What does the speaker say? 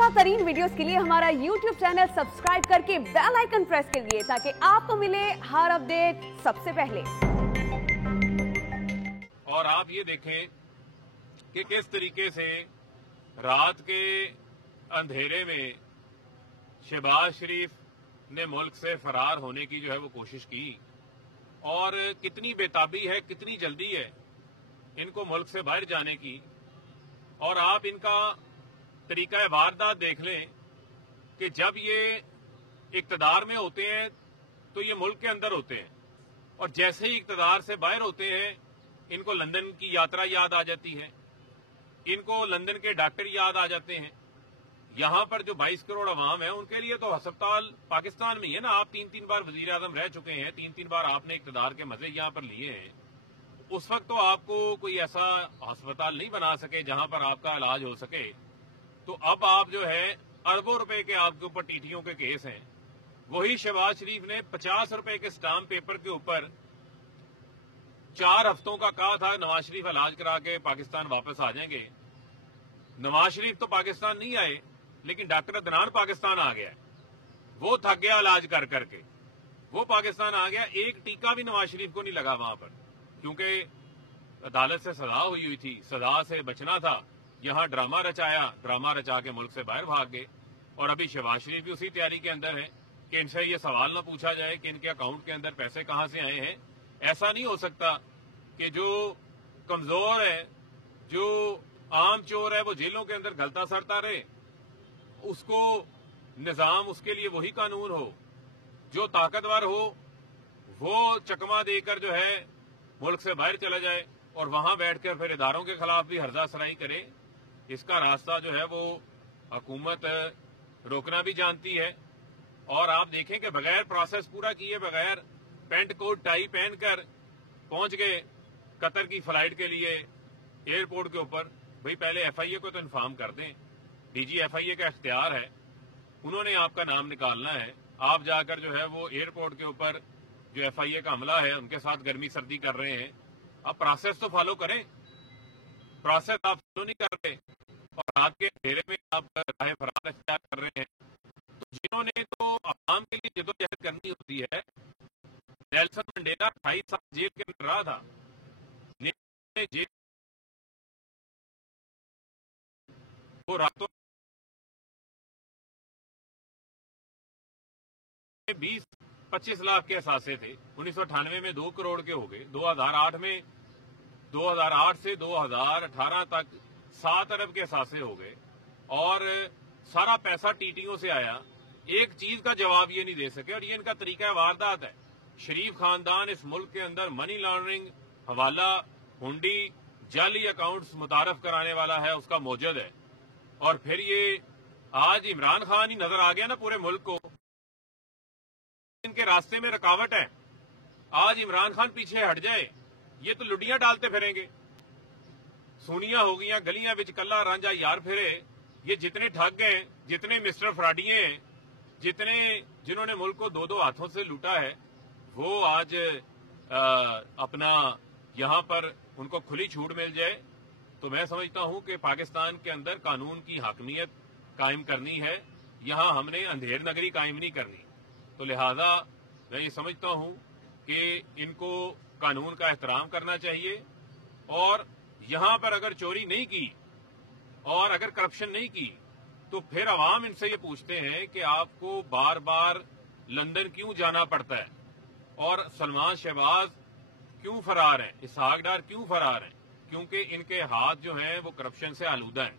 ताज़ा तरीन वीडियोस के लिए हमारा YouTube चैनल सब्सक्राइब करके बेल आइकन प्रेस कीजिए ताकि आपको मिले हर अपडेट सबसे पहले। और आप ये देखें कि किस तरीके से रात के अंधेरे में शहबाज शरीफ ने मुल्क से फरार होने की जो है वो कोशिश की, और कितनी बेताबी है, कितनी जल्दी है इनको मुल्क से बाहर जाने की। और आप इनका तरीका वारदात देख लें कि जब ये इक्तदार में होते हैं तो ये मुल्क के अंदर होते हैं, और जैसे ही इक्तदार से बाहर होते हैं इनको लंदन की यात्रा याद आ जाती है, इनको लंदन के डॉक्टर याद आ जाते हैं। यहां पर जो 22 करोड़ अवाम है उनके लिए तो अस्पताल पाकिस्तान में ही है ना। आप 3-3 बार वजीर आजम रह चुके हैं, 3-3 बार आपने इक्तदार के मजे यहां पर लिए हैं। उस वक्त तो आपको कोई ऐसा अस्पताल नहीं बना सके जहां पर आपका इलाज हो सके। तो अब आप जो है अरबों रुपए के आपके ऊपर टीटीओ के केस हैं। वही शहबाज शरीफ ने 50 रुपए के स्टाम्प पेपर के ऊपर 4 हफ्तों का कहा था नवाज शरीफ इलाज करा के पाकिस्तान वापस आ जाएंगे। नवाज शरीफ तो पाकिस्तान नहीं आए, लेकिन डॉक्टर अदनान पाकिस्तान आ गया। वो थक गया इलाज कर करके, वो पाकिस्तान आ गया। एक टीका भी नवाज शरीफ को नहीं लगा वहां पर, क्योंकि अदालत से सजा हुई थी, सजा से बचना था। यहां ड्रामा रचाया, ड्रामा रचा के मुल्क से बाहर भाग गए। और अभी शहबाज शरीफ भी उसी तैयारी के अंदर है कि इनसे ये सवाल न पूछा जाए कि इनके अकाउंट के अंदर पैसे कहां से आए हैं। ऐसा नहीं हो सकता कि जो कमजोर है, जो आम चोर है, वो जेलों के अंदर गलता सरता रहे। उसको निजाम, उसके लिए वही कानून हो। जो ताकतवर हो वो चकमा देकर जो है मुल्क से बाहर चला जाए और वहां बैठकर फिर इदारों के खिलाफ भी हर्जासराई करे। इसका रास्ता जो है वो हुकूमत रोकना भी जानती है। और आप देखें कि बगैर प्रोसेस पूरा किए, बगैर पेंट कोट टाई पहनकर पहुंच गए कतर की फ्लाइट के लिए एयरपोर्ट के ऊपर। भाई पहले एफआईए को तो इन्फॉर्म कर दें, डीजी एफआईए का इख्तियार है, उन्होंने आपका नाम निकालना है। आप जाकर जो है वो एयरपोर्ट के ऊपर जो एफआईए का हमला है उनके साथ गर्मी सर्दी कर रहे हैं। आप प्रोसेस तो फॉलो करें, प्रोसेस आप फॉलो नहीं कर रहे और रात के अंधेरे में आप राह फरार अख्तियार कर रहे हैं। तो जिन्होंने तो आवाम के लिए जदोजहद करनी होती है, नेल्सन मंडेला 28 साल जेल के अंदर रहा था। जेल वो रातों 20-25 लाख के असासे थे। 1998 में 2 करोड़ के हो गए। 2008 से 2018 तक 7 अरब के असासे हो गए, और सारा पैसा टीटीओ से आया। एक चीज का जवाब ये नहीं दे सके, और ये इनका तरीका वारदात है। शरीफ खानदान इस मुल्क के अंदर मनी लॉन्ड्रिंग, हवाला, हुंडी, जाली अकाउंट्स मुतारफ कराने वाला है, उसका मौजूद है। और फिर ये आज इमरान खान ही नजर आ गया ना पूरे मुल्क को, इनके रास्ते में रुकावट है। आज इमरान खान पीछे हट जाए, ये तो लुडियां डालते फिरेंगे। सूनियां हो गई, गलियां बिच कल्ला रांझा यार फिरे। ये जितने ठग गए, जितने मिस्टर फ्राडिये हैं, जिन्होंने मुल्क को 2-2 हाथों से लूटा है, वो आज अपना यहां पर उनको खुली छूट मिल जाए। तो मैं समझता हूं कि पाकिस्तान के अंदर कानून की हाकमियत कायम करनी है। यहां हमने अंधेर नगरी कायम नहीं करनी। तो लिहाजा मैं ये समझता हूं कि इनको कानून का एहतराम करना चाहिए। और यहां पर अगर चोरी नहीं की और अगर करप्शन नहीं की, तो फिर अवाम इनसे ये पूछते हैं कि आपको बार बार लंदन क्यों जाना पड़ता है, और सलमान शहबाज क्यों फरार हैं, इसहाक डार क्यों फरार हैं? क्योंकि इनके हाथ जो हैं वो करप्शन से आलूदा हैं।